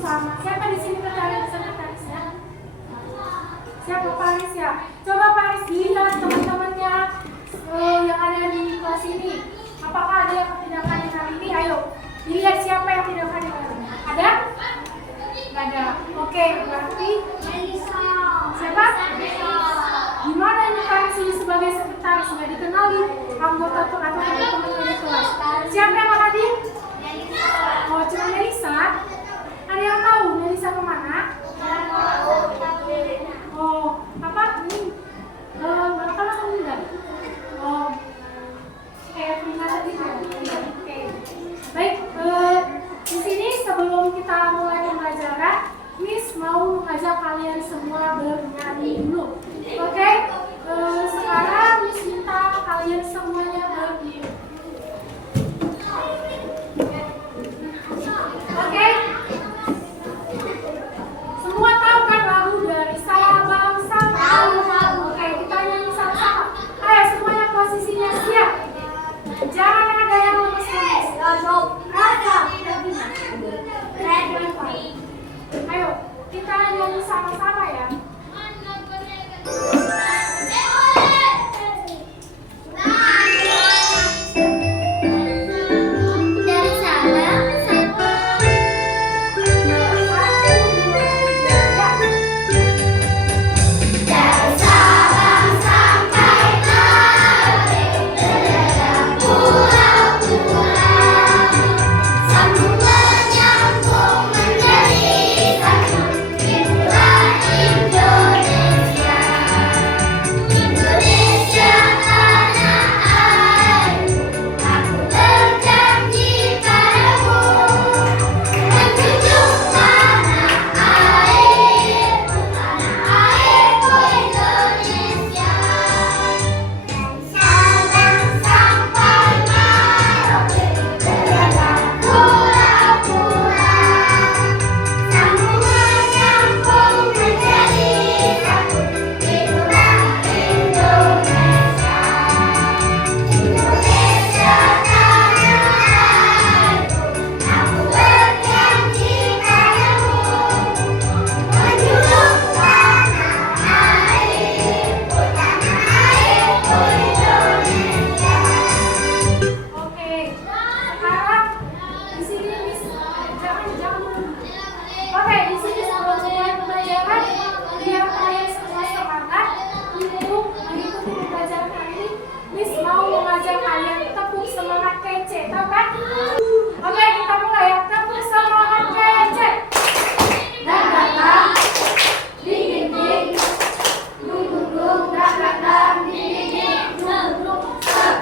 sama. Siapa di sini tertarik sekretarisnya? Siapa Paris ya? Coba Paris lihat teman-temannya yang ada di kelas ini. Apakah ada yang tidak hadir hari ini? Ayo, dilihat siapa yang tidak hadir hari ini. Ada? Nggak ada. Oke, berarti Melisa. siapa? Gimana ini Paris ini sebagai sekretaris? Sudah dikenali anggota atau teman-teman di kelas. Siapa yang hadir? Oh, cuma Melisa. Ada yang tahu Melisa kemana? Oh, apa ini? Berapa lama enggak? Oh, kayak Prima tadi kan? Oke. Baik, di sini sebelum kita mulai pembelajaran, Miss mau mengajak kalian semua bernyanyi dulu. Oke? Sekarang Miss minta kalian semuanya berdiri. Oke? Semua tahu kan lagu dari Sabang sampai Merauke? Oke, kita nyanyi sama-sama. Ayo semuanya posisinya siap. Jangan ada yang lemes-lemes. Ayo, kita nyanyi sama-sama ya. Dari Sabang sampai Dari Sabang sampai Merauke, beragam pulau-pulau, sambung menyambung menjadi satu. Itulah Indonesia, Indonesia tanah airku. Aku berjanji padamu, menjunjung tanah airku, Indonesia. Dari Sabang sampai Merauke, beragam pulau-pulau, sambung menyambung menjadi satu. Itulah Indonesia, Indonesia tanah airku. Aku berjanji padamu, menjunjung tanah airku, Indonesia. Oke, sekarang di sini Miss jangan dulu. Oke, di sini sebelum mulai pembelajaran, biar kalian semua semangat untuk mengikuti pembelajaran hari ini, Miss mau mengajak kalian tepuk semangat kece, tahu kan? Oke, kita mulai ya. Tepuk semangat kece. Dan datang, ding ding ding, dung dung dung, dan datang, ding ding ding, dung dung dung.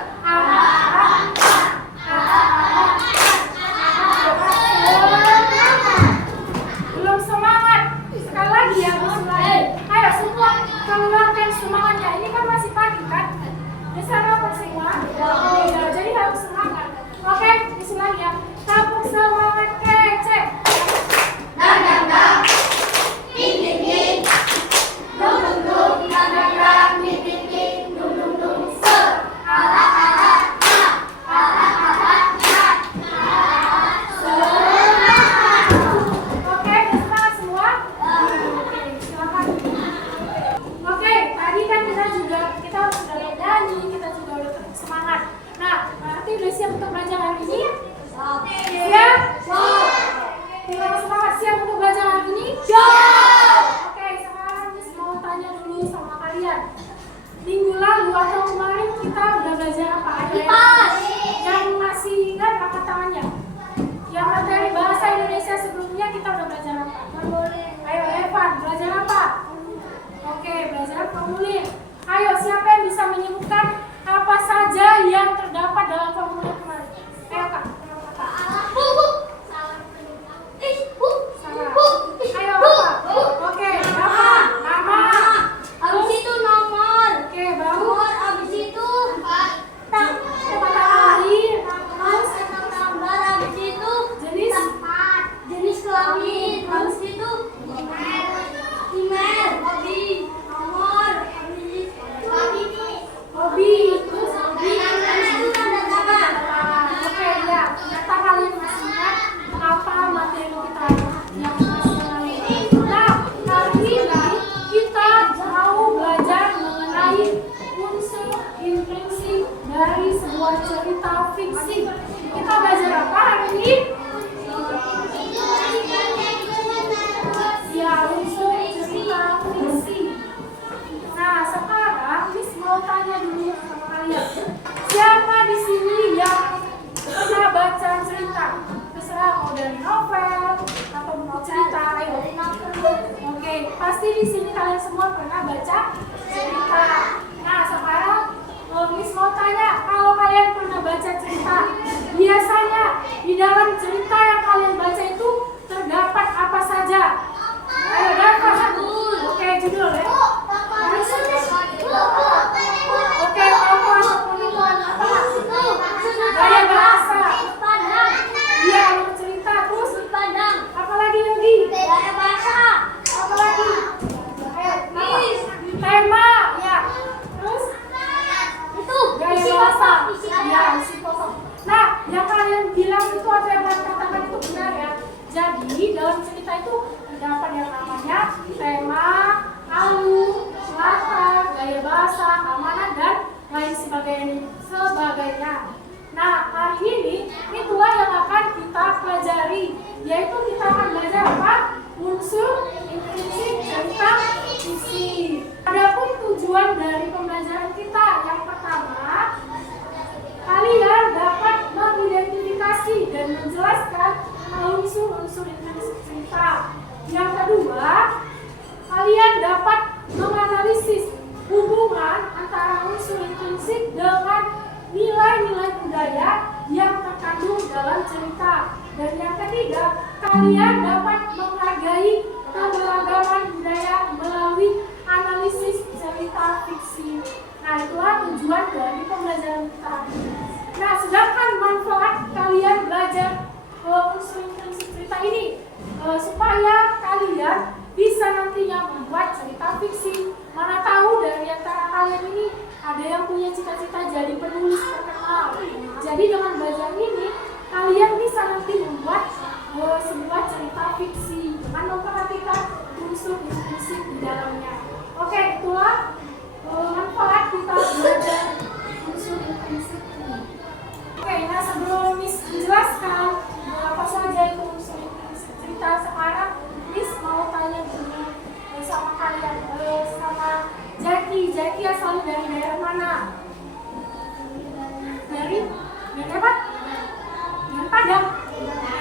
Belum semangat. Sekali lagi ya, Miss ulangi. Ayo semua keluarkan semangatnya. Ini kan masih pagi kan? Bisa apa semua? Ya, jadi harus semangat. Oke, Miss ulangi ya. Tepuk semangat. Pasti di sini kalian semua pernah baca cerita. Nah, sekarang Miss mau tanya, kalau kalian pernah baca cerita, biasanya di dalam cerita yang kalian baca itu terdapat apa saja? Ayo, dapat satu. Oke, judul ya. Oke, tokoh atau penuturan apa? Gaya bahasa. Iya, mau cerita terus. Apalagi Yogi? Apalagi? Ayo, tema, ya. Terus? Gaya bahasa. Ya, isi pokok. Nah, yang kalian bilang itu atau yang kalian katakan itu benar ya. Jadi dalam cerita itu terdapat yang namanya tema, alur, latar, gaya bahasa, amanat dan lain sebagainya. Nah, hari ini itulah yang akan kita pelajari, yaitu kita akan belajar apa? Unsur intrinsik cerita fiksi. Adapun tujuan dari pembelajaran kita yang pertama, kalian dapat mengidentifikasi dan menjelaskan unsur-unsur intrinsik cerita. Yang kedua, kalian dapat menganalisis hubungan antara unsur intrinsik dengan nilai-nilai budaya yang terkandung dalam cerita. Dan yang ketiga, kalian dapat menghargai keberagaman budaya melalui analisis cerita fiksi. Nah, itulah tujuan dari pembelajaran kita. Nah, sedangkan manfaat kalian belajar unsur intrinsik cerita ini supaya kalian bisa nantinya membuat cerita fiksi. Mana tahu dari antara kalian ini ada yang punya cita-cita jadi penulis terkenal. Jadi dengan belajar ini kalian bisa nanti membuat sebuah cerita fiksi dengan memperhatikan unsur intrinsik di dalamnya. Oke, itulah manfaat kita belajar unsur intrinsik ini. Oke, nah sebelum Miss menjelaskan apa saja itu unsur intrinsik cerita, sekarang Miss mau tanya dulu sama kalian, sama Jaki. Jaki asal dari daerah mana? Dari apa? Dari Padang.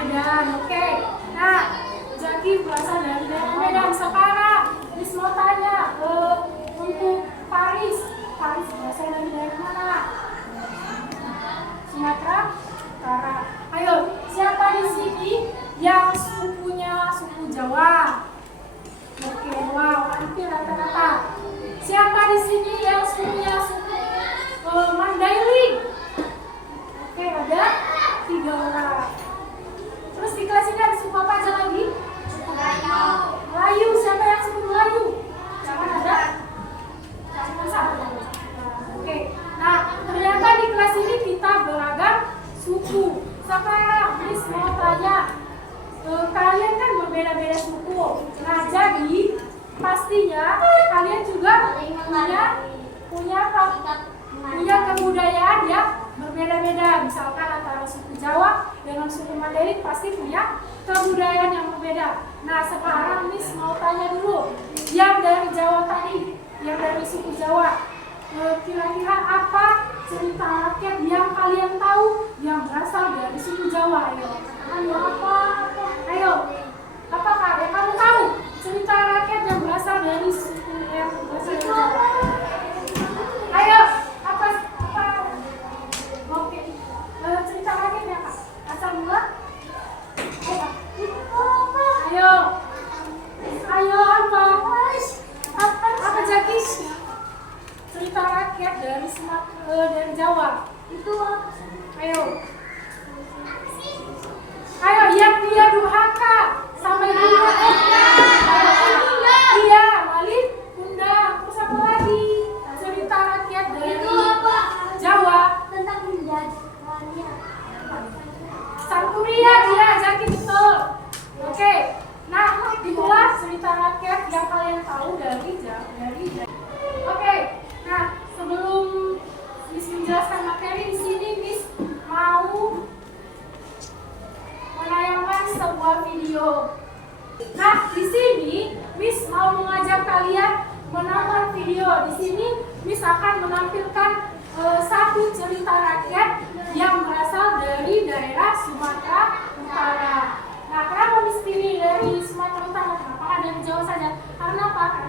Medan, oke. Nah, Jaki berasal dari daerah Medan. Sekarang Miss mau tanya untuk Paris. Paris berasal dari daerah mana? Sumatera Utara. Ayo, siapa di sini yang sukunya suku Jawa? Oke, wow, hampir rata-rata. Siapa di sini yang sukunya suku Mandailing? Oke, ada 3 orang. Terus di kelas ini ada suku apa aja lagi? Suku Melayu. Siapa yang suku Melayu? Jangan ada. Cuma satu. Oke. Nah, ternyata di kelas ini kita beragam suku. Sekarang Miss mau tanya, kalian kan berbeda-beda suku. Nah, jadi pastinya kalian juga punya kebudayaan yang berbeda-beda. Misalkan antara suku Jawa dengan suku Mandailing pasti punya kebudayaan yang berbeda. Nah, sekarang Miss mau tanya dulu, yang dari Jawa tadi, yang dari suku Jawa, kira-kira apa cerita rakyat yang kalian tahu yang berasal dari suku Jawa? Ayo, katakan apa? Ayo, apakah yang kamu tahu cerita rakyat yang berasal dari suku yang berasal dari Jawa? Ayo, apa? Oke, cerita rakyatnya apa? Asal mula? Ayo apa? Apa Jaki? Cerita rakyat dari dari Jawa itu apa? Ayo yang dia durhaka sampai durhaka. Iya, Malin, Kunda, terus apa lagi? Cerita rakyat dari Jawa tentang penjajahannya. Sangkuria, iya, Jaki betul. Oke, nah itulah cerita rakyat yang kalian tahu dari Jawa. Oke, nah sebelum Miss menjelaskan materi di sini, Miss mau menayangkan sebuah video. Nah, di sini Miss mau mengajak kalian menonton video. Di sini Miss akan menampilkan satu cerita rakyat yang berasal dari daerah Sumatera Utara. Nah, kenapa Miss pilih dari Sumatera Utara? Apakah dari Jawa saja? Karena apa?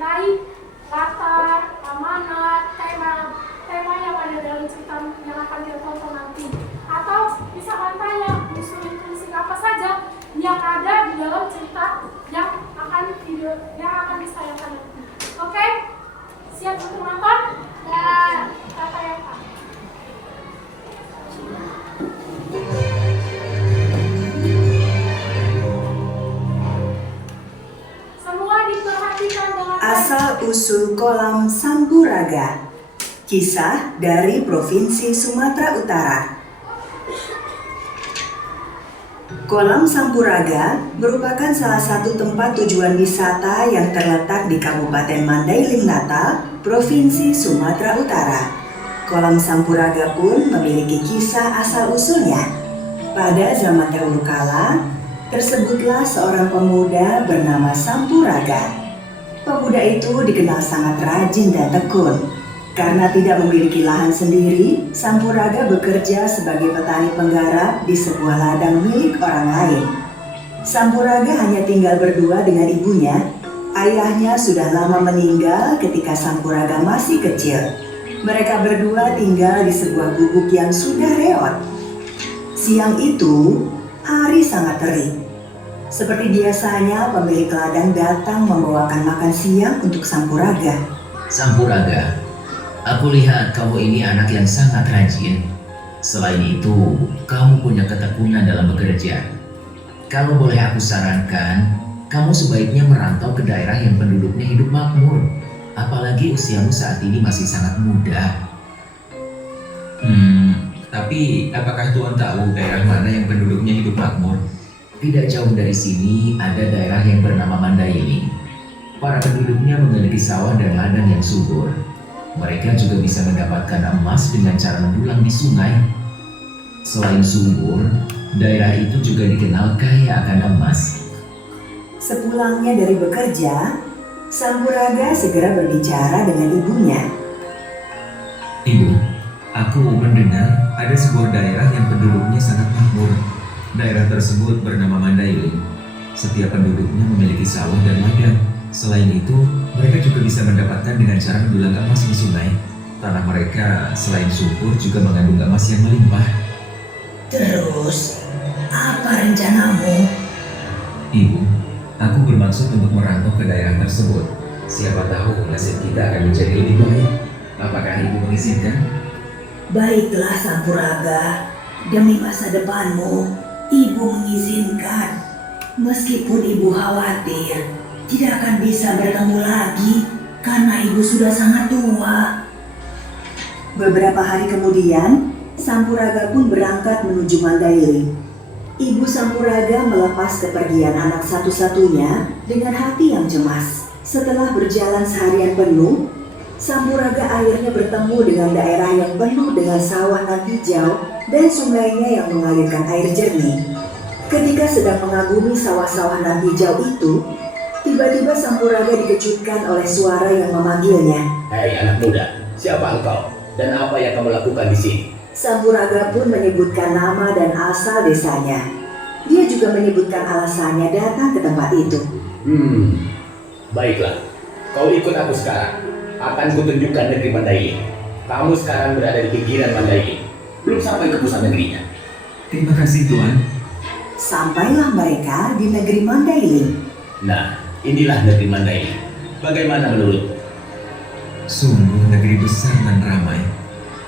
mengenai latar, amanat, tema yang ada dalam cerita yang akan kita tonton nanti. Atau misalkan tanya fungsi apa saja yang ada di dalam cerita yang akan ditayangkan nanti. Oke? Siap untuk nonton? Dan kita tayangkan. Semua diperhatikan dengan Asal-usul kolam Sampuraga. Kisah dari Provinsi Sumatera Utara. Kolam Sampuraga merupakan salah satu tempat tujuan wisata yang terletak di Kabupaten Mandailing Natal, Provinsi Sumatera Utara. Kolam Sampuraga pun memiliki kisah asal-usulnya. Pada zaman dahulu kala, tersebutlah seorang pemuda bernama Sampuraga. Pemuda itu dikenal sangat rajin dan tekun. Karena tidak memiliki lahan sendiri, Sampuraga bekerja sebagai petani penggarap di sebuah ladang milik orang lain. Sampuraga hanya tinggal berdua dengan ibunya. Ayahnya sudah lama meninggal ketika Sampuraga masih kecil. Mereka berdua tinggal di sebuah gubuk yang sudah reot. Siang itu, hari sangat terik. Seperti biasanya, pemilik ladang datang membawakan makan siang untuk Sampuraga. Sampuraga, aku lihat kamu ini anak yang sangat rajin. Selain itu, kamu punya ketekunan dalam bekerja. Kalau boleh aku sarankan, kamu sebaiknya merantau ke daerah yang penduduknya hidup makmur. Apalagi usiamu saat ini masih sangat muda. Tapi apakah Tuan tahu daerah mana yang penduduknya hidup makmur? Tidak jauh dari sini ada daerah yang bernama Mandailing. Para penduduknya memiliki sawah dan ladang yang subur. Mereka juga bisa mendapatkan emas dengan cara mendulang di sungai. Selain subur, daerah itu juga dikenal kaya akan emas. Sepulangnya dari bekerja, Sampuraga segera berbicara dengan ibunya. Ibu, aku mendengar ada sebuah daerah yang penduduknya sangat makmur. Daerah tersebut bernama Mandailing. Setiap penduduknya memiliki sawah dan ladang. Selain itu, mereka juga bisa mendapatkan dengan cara mendulang emas di sungai. Tanah mereka selain subur juga mengandung emas yang melimpah. Terus, apa rencanamu? Ibu, aku bermaksud untuk merantau ke daerah tersebut. Siapa tahu nasib kita akan menjadi lebih baik. Apakah ibu mengizinkan? Baiklah Sampuraga, demi masa depanmu, ibu mengizinkan. Meskipun ibu khawatir tidak akan bisa bertemu lagi karena ibu sudah sangat tua. Beberapa hari kemudian, Sampuraga pun berangkat menuju Mandailing. Ibu Sampuraga melepas kepergian anak satu-satunya dengan hati yang cemas. Setelah berjalan seharian penuh, Sampuraga akhirnya bertemu dengan daerah yang penuh dengan sawah nan hijau dan sungainya yang mengalirkan air jernih. Ketika sedang mengagumi sawah-sawah nan hijau itu, tiba-tiba Sampuraga dikejutkan oleh suara yang memanggilnya. Hei anak muda, siapa engkau? Dan apa yang kamu lakukan di sini? Sampuraga pun menyebutkan nama dan asal desanya. Dia juga menyebutkan alasannya datang ke tempat itu. Baiklah, kau ikut aku sekarang. Akan kutunjukkan negeri Mandailing. Kamu sekarang berada di pinggiran Mandailing, belum sampai ke pusat negerinya. Terima kasih Tuan. Sampailah mereka di negeri Mandailing. Nah, inilah negeri Mandailing. Bagaimana menurutmu? Sungguh negeri besar dan ramai.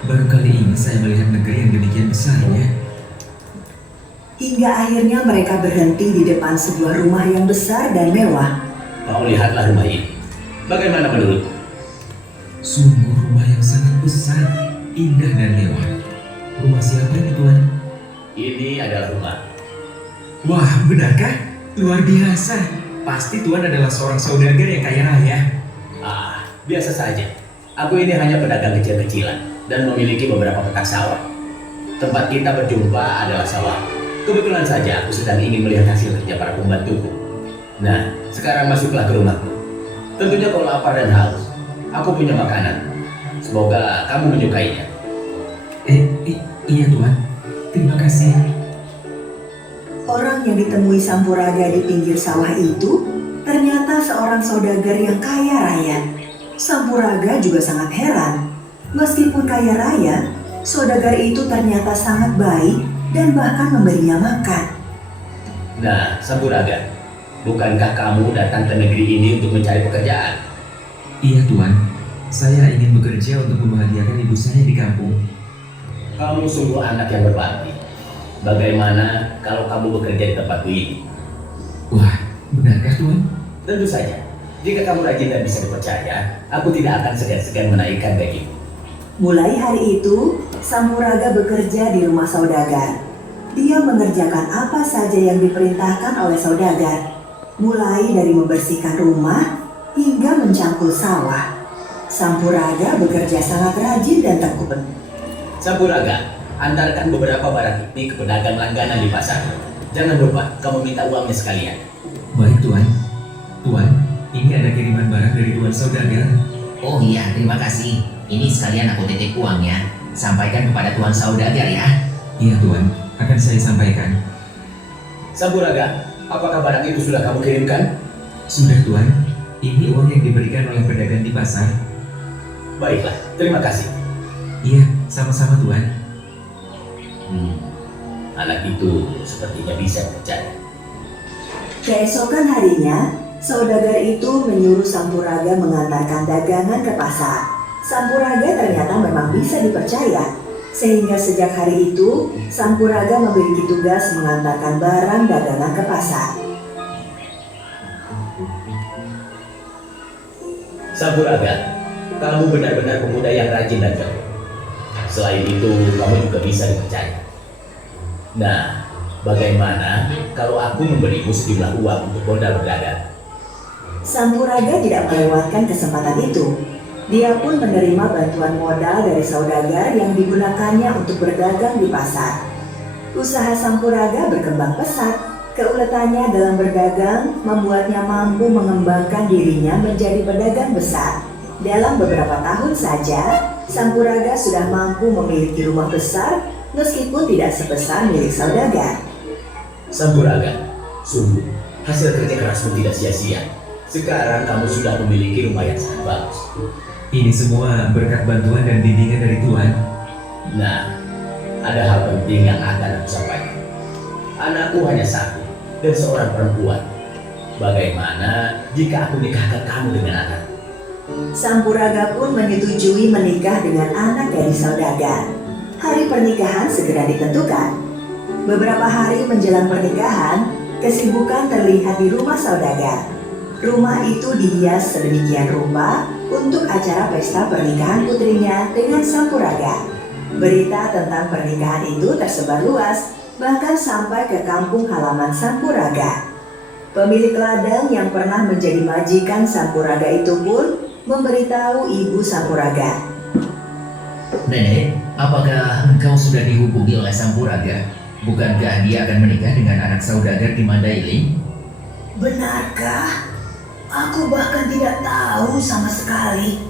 Baru kali ini saya melihat negeri yang demikian besarnya. Hingga akhirnya mereka berhenti di depan sebuah rumah yang besar dan mewah. Kau lihatlah rumah ini. Bagaimana menurutmu? Sungguh rumah yang sangat besar, indah dan mewah. Rumah siapa ini Tuan? Ini adalah rumah. Wah, benarkah? Luar biasa. Pasti Tuan adalah seorang saudagar yang kaya raya. Biasa saja. Aku ini hanya pedagang kecil-kecilan dan memiliki beberapa petak sawah. Tempat kita berjumpa adalah sawah. Kebetulan saja aku sedang ingin melihat hasil kerja para pembantuku. Nah, sekarang masuklah ke rumahku. Tentunya kau lapar dan haus. Aku punya makanan. Semoga kamu menyukainya. Iya Tuan. Terima kasih. Orang yang ditemui Sampuraga di pinggir sawah itu ternyata seorang saudagar yang kaya raya. Sampuraga juga sangat heran. Meskipun kaya raya, saudagar itu ternyata sangat baik dan bahkan memberinya makan. Nah, Sampuraga, bukankah kamu datang ke negeri ini untuk mencari pekerjaan? Iya Tuan, saya ingin bekerja untuk membahagiakan ibu saya di kampung. Kamu sungguh anak yang berbakti. Bagaimana kalau kamu bekerja di tempatku ini? Wah, benarkah Tuan? Tentu saja. Jika kamu rajin dan bisa dipercaya, aku tidak akan segan-segan menaikkan gajimu. Mulai hari itu, Sampuraga bekerja di rumah saudagar. Dia mengerjakan apa saja yang diperintahkan oleh saudagar, mulai dari membersihkan rumah hingga mencangkul sawah. Sampuraga bekerja sangat rajin dan tekun. Sampuraga, antarkan beberapa barang ini ke pedagang langganan di pasar. Jangan lupa, kamu minta uangnya sekalian. Baik Tuan. Tuan, ini ada kiriman barang dari Tuan saudagar. Oh iya, terima kasih. Ini sekalian aku titip uangnya. Sampaikan kepada Tuan saudagar ya. Iya Tuan, akan saya sampaikan. Sampuraga, apakah barang itu sudah kamu kirimkan? Sudah Tuan, ini uang yang diberikan oleh pedagang di pasar. Baiklah, terima kasih. Iya, sama-sama Tuan. Anak itu sepertinya bisa percaya. Keesokan harinya, saudagar itu menyuruh Sampuraga mengantarkan dagangan ke pasar. Sampuraga ternyata memang bisa dipercaya, sehingga sejak hari itu, Sampuraga memiliki tugas mengantarkan barang dagangan ke pasar. Sampuraga, kamu benar-benar pemuda yang rajin dan jago. Selain itu, kamu juga bisa dipercaya. Nah, bagaimana kalau aku memberimu sejumlah uang untuk modal berdagang? Sampuraga tidak melewatkan kesempatan itu. Dia pun menerima bantuan modal dari saudagar yang digunakannya untuk berdagang di pasar. Usaha Sampuraga berkembang pesat. Keuletannya dalam berdagang membuatnya mampu mengembangkan dirinya menjadi pedagang besar. Dalam beberapa tahun saja, Sampuraga sudah mampu memiliki rumah besar meskipun tidak sebesar milik saudagar. Sampuraga, sungguh hasil kerja kerasmu tidak sia-sia. Sekarang kamu sudah memiliki rumah yang sangat bagus. Ini semua berkat bantuan dan bimbingan dari Tuan. Nah, ada hal penting yang akan aku sampaikan. Anakku hanya satu dan seorang perempuan. Bagaimana jika aku nikahkan kamu dengan anak? Sampuraga pun menyetujui menikah dengan anak dari saudagar. Hari pernikahan segera ditentukan. Beberapa hari menjelang pernikahan, kesibukan terlihat di rumah saudagar. Rumah itu dihias sedemikian rupa untuk acara pesta pernikahan putrinya dengan Sampuraga. Berita tentang pernikahan itu tersebar luas, bahkan sampai ke kampung halaman Sampuraga. Pemilik ladang yang pernah menjadi majikan Sampuraga itu pun memberitahu ibu Sampuraga. Nenek, apakah engkau sudah dihubungi oleh Sampuraga? Bukankah dia akan menikah dengan anak saudagar di Mandailing? Benarkah? Aku bahkan tidak tahu sama sekali.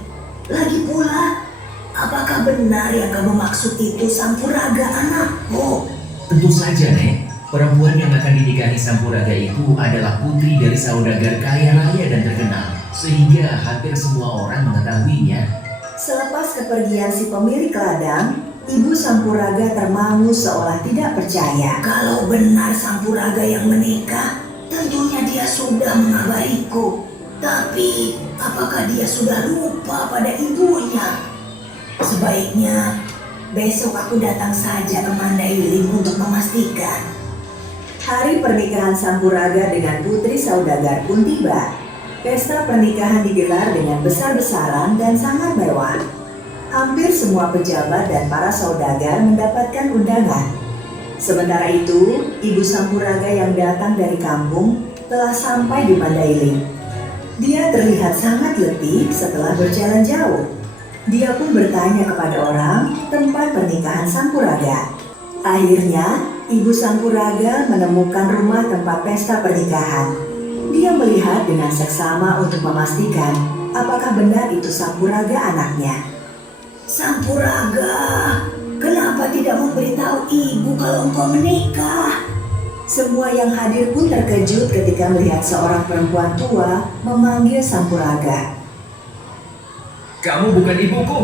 Lagi pula, apakah benar yang kamu maksud itu Sampuraga anakku? Tentu saja, Nek. Perempuan yang akan dinikahi Sampuraga itu adalah putri dari saudagar kaya raya dan terkenal, sehingga hampir semua orang mengetahuinya. Selepas kepergian si pemilik ladang, ibu Sampuraga termangu seolah tidak percaya. Kalau benar Sampuraga yang menikah, tentunya dia sudah mengabariku. Tapi, apakah dia sudah lupa pada ibunya? Sebaiknya, besok aku datang saja ke Mandailing untuk memastikan. Hari pernikahan Sampuraga dengan putri saudagar pun tiba. Pesta pernikahan digelar dengan besar-besaran dan sangat mewah. Hampir semua pejabat dan para saudagar mendapatkan undangan. Sementara itu, ibu Sampuraga yang datang dari kampung telah sampai di Mandailing. Dia terlihat sangat letih setelah berjalan jauh. Dia pun bertanya kepada orang tempat pernikahan Sampuraga. Akhirnya, ibu Sampuraga menemukan rumah tempat pesta pernikahan. Dia melihat dengan seksama untuk memastikan apakah benar itu Sampuraga anaknya. Sampuraga, kenapa tidak memberitahu ibu kalau engkau menikah? Semua yang hadir pun terkejut ketika melihat seorang perempuan tua memanggil Sampuraga. Kamu bukan ibuku.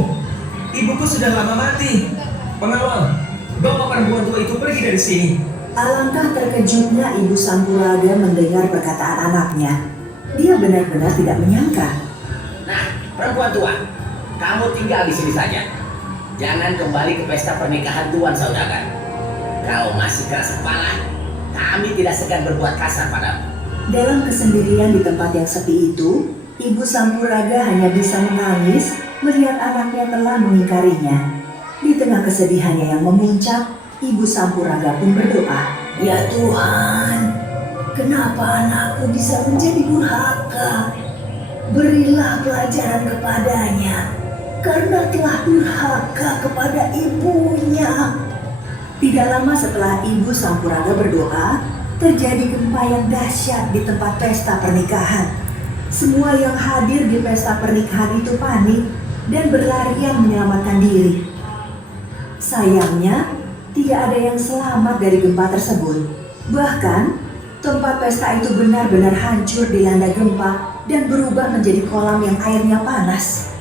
Ibuku sudah lama mati. Pengawal, bawa perempuan tua itu pergi dari sini. Alangkah terkejutnya Ibu Sampuraga mendengar perkataan anaknya. Dia benar-benar tidak menyangka. Nah, perempuan tua, kamu tinggal di sini saja. Jangan kembali ke pesta pernikahan Tuan Saudagar. Kau masih keras kepala, kami tidak segan berbuat kasar padamu. Dalam kesendirian di tempat yang sepi itu, Ibu Sampuraga hanya bisa menangis melihat anaknya telah mengingkarinya. Di tengah kesedihannya yang memuncak, Ibu Sampuraga pun berdoa, "Ya Tuhan, kenapa anakku bisa menjadi durhaka? Berilah pelajaran kepadanya, karena telah durhaka kepada ibunya." Tidak lama setelah Ibu Sampuraga berdoa, terjadi gempa yang dahsyat di tempat pesta pernikahan. Semua yang hadir di pesta pernikahan itu panik dan berlarian menyelamatkan diri. Sayangnya, tidak ada yang selamat dari gempa tersebut. Bahkan, tempat pesta itu benar-benar hancur dilanda gempa dan berubah menjadi kolam yang airnya panas.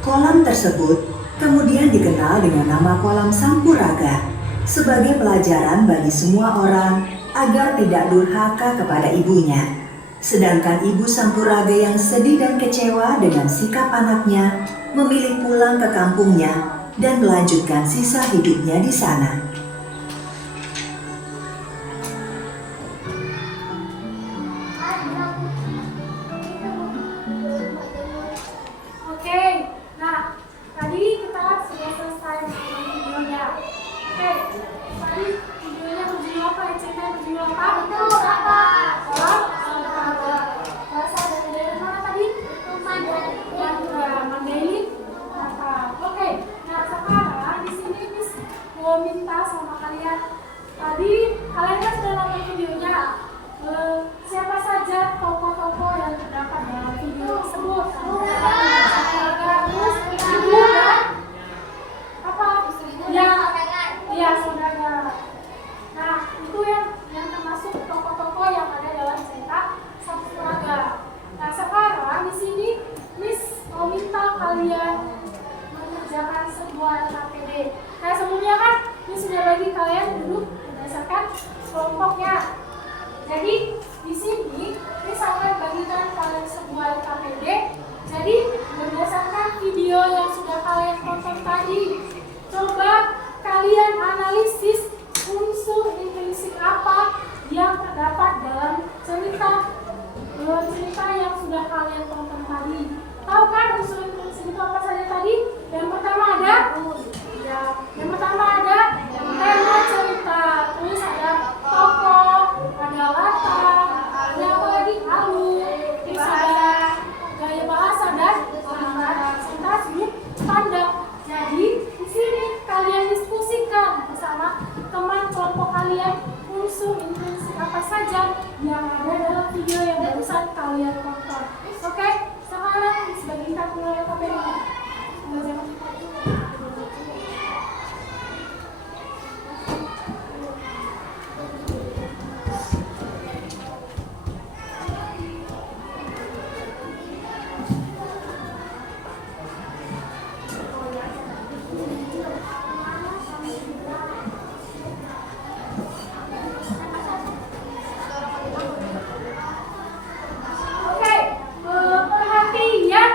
Kolam tersebut kemudian dikenal dengan nama Kolam Sampuraga sebagai pelajaran bagi semua orang agar tidak durhaka kepada ibunya. Sedangkan Ibu Sampuraga yang sedih dan kecewa dengan sikap anaknya memilih pulang ke kampungnya dan melanjutkan sisa hidupnya di sana. Oke, nah tadi kita sudah selesai nonton videonya. Oke, tadi videonya berjudul apa? Ceritanya berjudul apa? Itu apa? Kolam Sampuraga. Berasal dari mana tadi? Mandailing Nata. Oke, nah sekarang di sini Miss mau minta sama kalian. Tadi kalian kan sudah nonton videonya. Siapa saja tokoh-tokoh yang terdapat dalam video tersebut? Terus ibu dan apa? Ya saudara. Nah itu yang termasuk tokoh-tokoh yang ada dalam cerita Sampuraga. Nah sekarang di sini Miss mau minta kalian mengerjakan sebuah LKPD. Nah sebelumnya kan Miss sudah bagi kalian duduk berdasarkan kelompoknya. Jadi di sini Miss akan bagikan kalian sebuah LKPD. Jadi berdasarkan video yang sudah kalian tonton tadi, coba kalian analisis unsur implisit apa yang terdapat dalam cerita yang sudah kalian tonton tadi. Tahu kan unsur implisit itu apa saja tadi? Yang pertama ada tema cerita, terus ada tokoh, ada latar, ada apa lagi? Alur, terus ada gaya bahasa dan cerita sudut pandang. Jadi di sini kalian diskusikan bersama teman kelompok kalian unsur implisit apa saja yang ada dalam video yang barusan kalian tonton. Oke, sekarang sebagai kita mulai KPD. Oke, perhatian.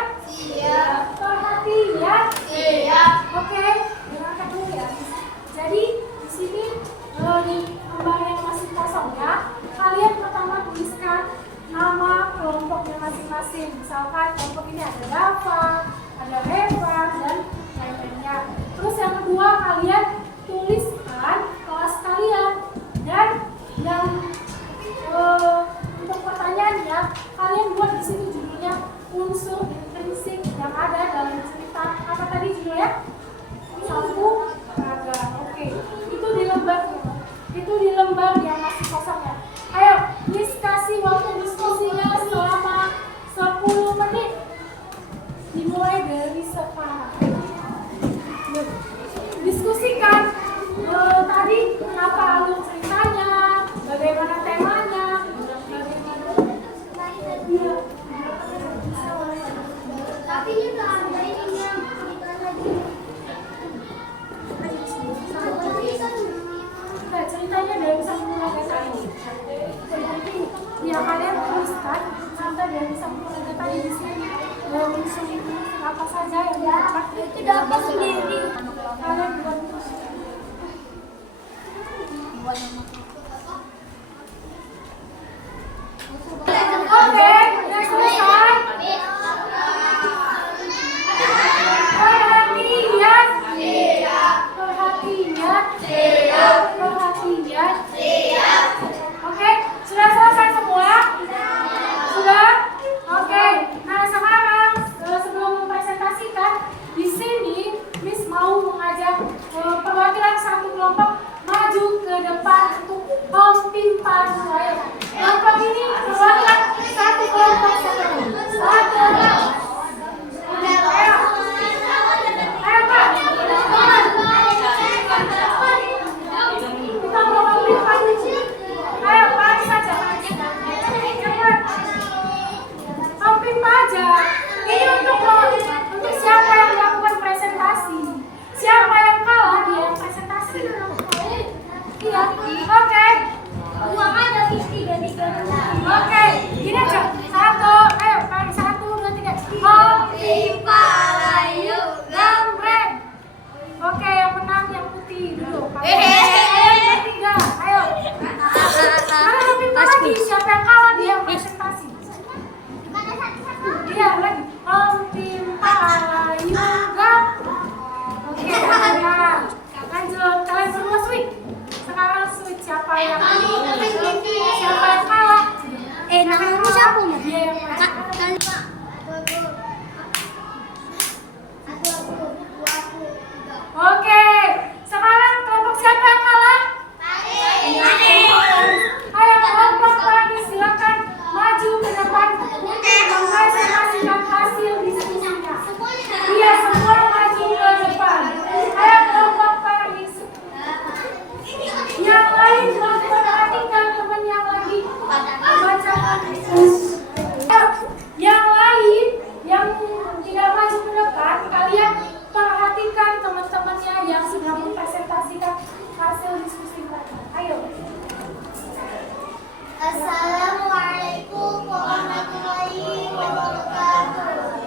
Assalamualaikum warahmatullahi wabarakatuh.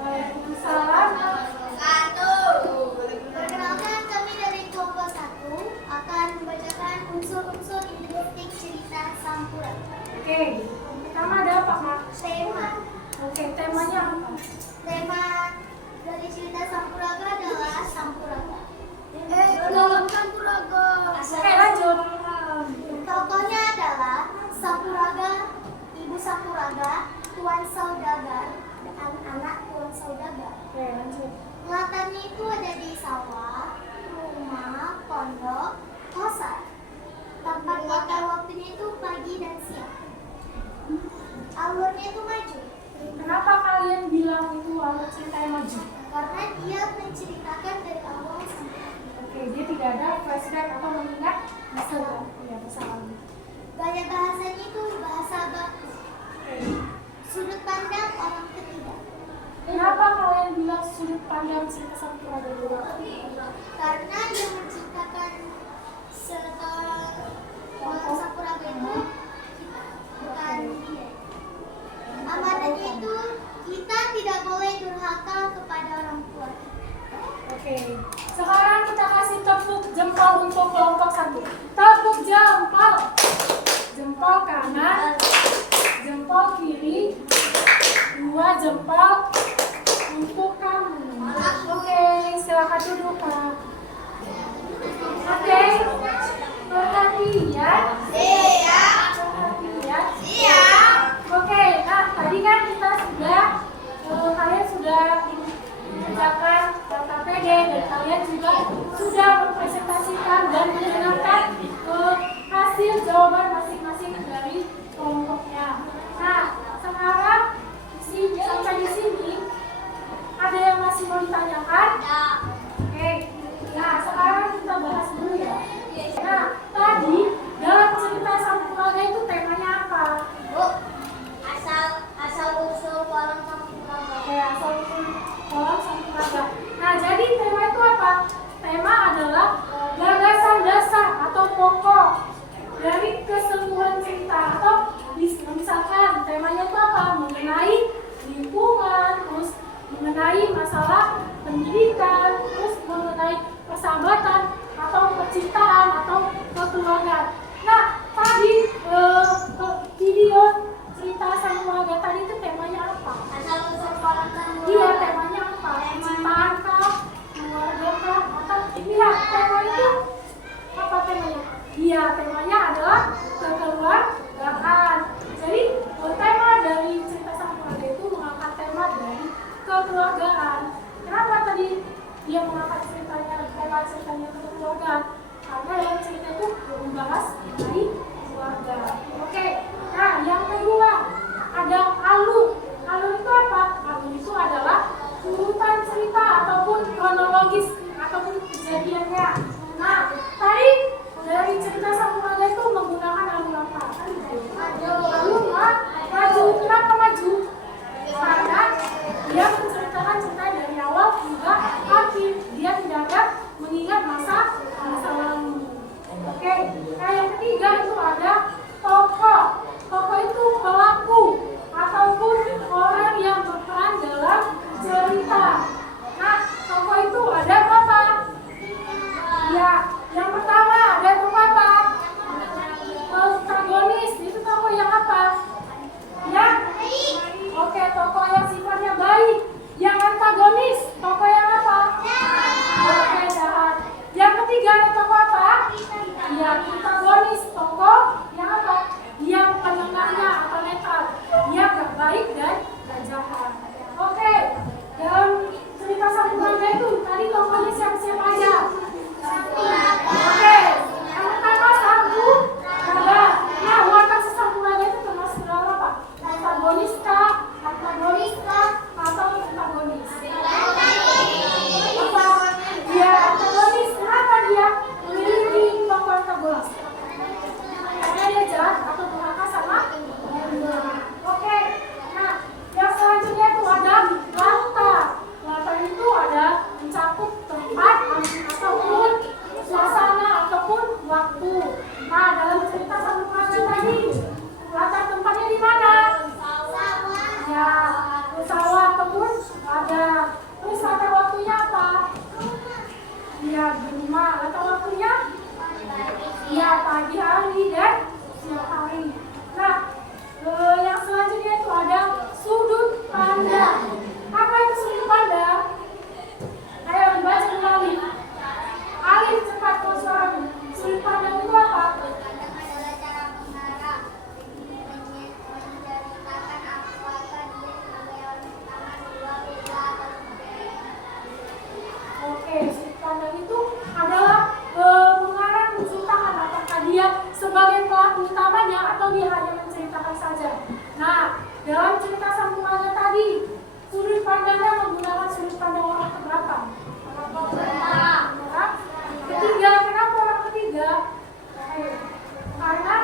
Waalaikumsalam. Perkenalkan, kami dari kelompok 1 akan membacakan unsur-unsur linguistik cerita Sampuraga. Oke, pertama ada apa, Kak? Tema Temanya apa? tema dari cerita Sampuraga adalah Sampuraga. Sampuraga. Oke, lanjut. Tokohnya adalah Sampuraga, Ibu Sampuraga, Tuan Saudagar, dan anak Tuan Saudagar. Oke, lanjut. Latarnya itu ada di sawah, rumah, pondok, kosan. Tempat waktunya itu pagi dan siang. Alurnya itu maju, Kenapa kalian bilang itu alur cerita yang maju? karena dia menceritakan dari awal sampai akhir. Oke, dia tidak ada flashback atau mengingat masa lalu. Ya, masa lalu. Gaya bahasanya itu bahasa baku, Oke. sudut pandang orang ketiga. Kenapa kalian bilang sudut pandang cerita Sampuraga dulu? Karena yang menciptakan kelompok Sampuraga itu kita, bukan dia. Amanatnya itu kita tidak boleh durhaka kepada orang tua. Oke, sekarang kita kasih tepuk jempol untuk kelompok 1. Tepuk jempol. Jempol kanan, jempol kiri, 2 jempol untuk kamu. Oke, silakan duduk, Kak. Oke, perhatian. Perhatian. Oke, nah tadi kan kita sudah kalian sudah mengerjakan KTD dan kalian juga sudah mempresentasikan dan mendengarkan hasil jawaban masing-masing dari kelompoknya. Nah, sekarang sampai di sini ada yang masih mau ditanyakan? Oke, nah sekarang kita bahas dulu ya. Nah, tadi dalam cerita Sampuraga itu temanya apa? Asal usul kolam Sampuraga. Oke, asal usul kolam Sampuraga. Nah, jadi tema itu apa? Tema adalah gagasan dasar atau pokok dari keseluruhan cerita, atau misalkan temanya itu apa? Mengenai lingkungan, terus mengenai masalah pendidikan, terus mengenai persahabatan atau percintaan atau kekeluargaan. Nah, tadi video cerita Sampuraga tadi itu temanya apa? Asal usul kolam Sampuraga. Iya, temanya apa? Percintaan kah? Keluarga kah? Atau lihat tema itu apa temanya? Iya, temanya adalah kekeluargaan. Jadi tema dari cerita Sampuraga itu mengangkat tema dari kekeluargaan. Kenapa tadi dia mengangkat ceritanya kekeluargaan? Karena dalam cerita itu membahas mengenai keluarga. Oke, nah yang kedua ada alur. Alur itu apa? Alur itu adalah urutan cerita ataupun kronologis ataupun kejadiannya. Nah, tadi dari cerita Sampuraga itu menggunakan alur apa? Alur maju. Kenapa maju? Karena dia menceritakan cerita dari awal hingga akhir. Dia tidak ada mengingat masa lalu. Oke, nah yang ketiga itu ada tokoh. Tokoh itu pelaku ataupun orang yang berperan dalam cerita. Nah, tokoh itu ada berapa? 5. Atau waktunya? Iya, pagi hari dan siang hari. Nah, yang selanjutnya itu ada sudut pandang. Apa itu sudut pandang? Ayo dibaca kembali. Alif, cepat kau suaramu. Sudut pandang itu apa? Oke, sudut pandang itu adalah pengarang menceritakan apakah dia sebagai pelaku utamanya atau dia hanya menceritakan saja. Nah, dalam cerita Sang Puraga tadi, sudut pandangnya menggunakan sudut pandang orang keberapa? Orang ketiga. Kenapa orang ketiga? Karena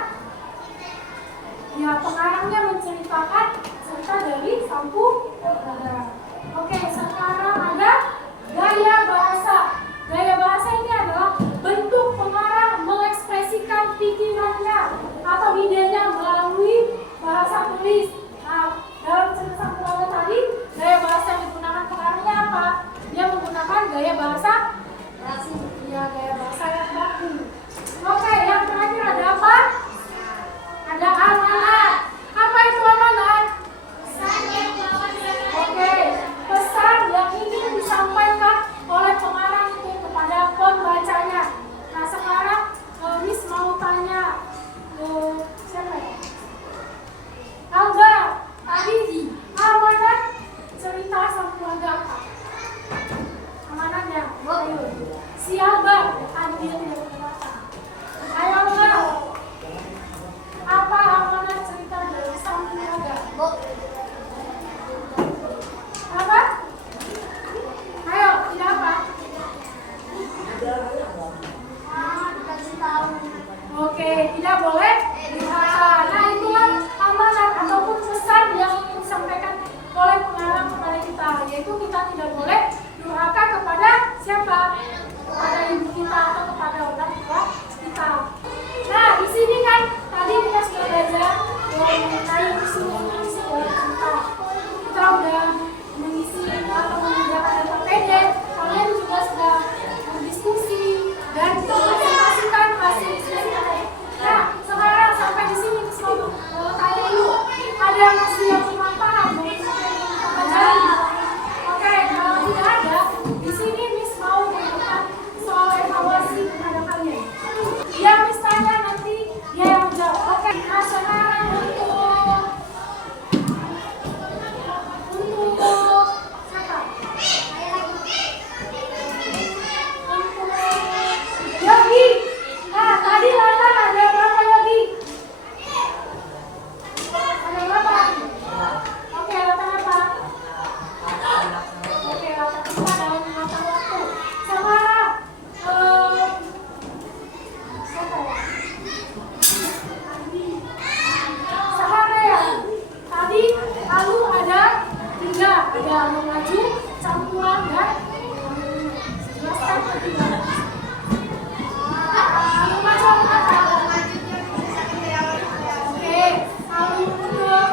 ya pengarangnya menceritakan cerita dari Sang Puraga. Oke, sekarang ada gaya bahasa. Gaya bahasa ini adalah bentuk pengarang mengekspresikan pikirannya atau idenya melalui bahasa tulis. Nah, dalam cerita Sang Puraga tadi, gaya bahasa yang digunakan pengarangnya apa? Dia menggunakan gaya bahasa baku. Ya, gaya bahasa yang baku. Oke, yang terakhir ada apa? Ada amanat. Apa itu amanat? Oke, pesan yang ingin disampaikan oleh pengarang itu kepada pembacanya. Nah, sekarang Miss mau tanya siapa ya? Alba, tadi amanat cerita Sang Puraga apa? Amanatnya, ayo. Si Alba, tadi dia tidak berkata. Ayo Alba, apa amanat cerita dari Sang Puraga? Apa? Ayo, tidak apa? Dikasih tahu. Oke, tidak boleh durhaka. Nah, itulah amanat ataupun pesan yang ingin disampaikan oleh pengarang kepada kita, yaitu kita tidak boleh durhaka kepada siapa? Kepada ibu kita atau kepada orang tua kita. Nah, di sini kan tadi kita sudah belajar mengenai isi dalam cerita. Kita udah mengisi atau menyediakan data pendek. Kalian juga sudah berdiskusi dan presentasikan hasil diskusi. Nah, sekarang sampai di sini mau tanya dulu, ada masih yang kurang paham pelajaran? Oke, kalau tidak ada, di sini Miss mau memberikan soal evaluasi kepada kalian. Yang Miss tanya nanti dia yang menjawab. Oke, nah sekarang untuk siapa? Untuk Yogi. Nah, tadi Lata ada berapa Yogi? Ada berapa? Oke, Lata apa? Oke, Lata kedua dalam mata waktu. Sekarang siapa ya? Sahara ya? Tadi lalu ada 3, ada mengaju, campuran dan jelaskan ketiga. Lalu maju apa? Oke, lalu mundur.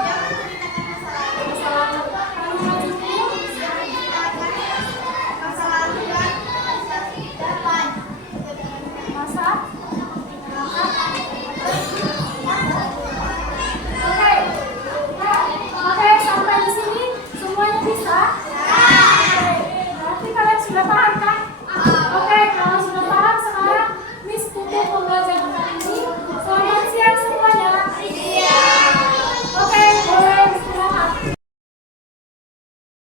Lalu maju dulu. Masa? Oke. Oke, sampai di sini semuanya bisa? Oke. Berarti kalian sudah paham kan?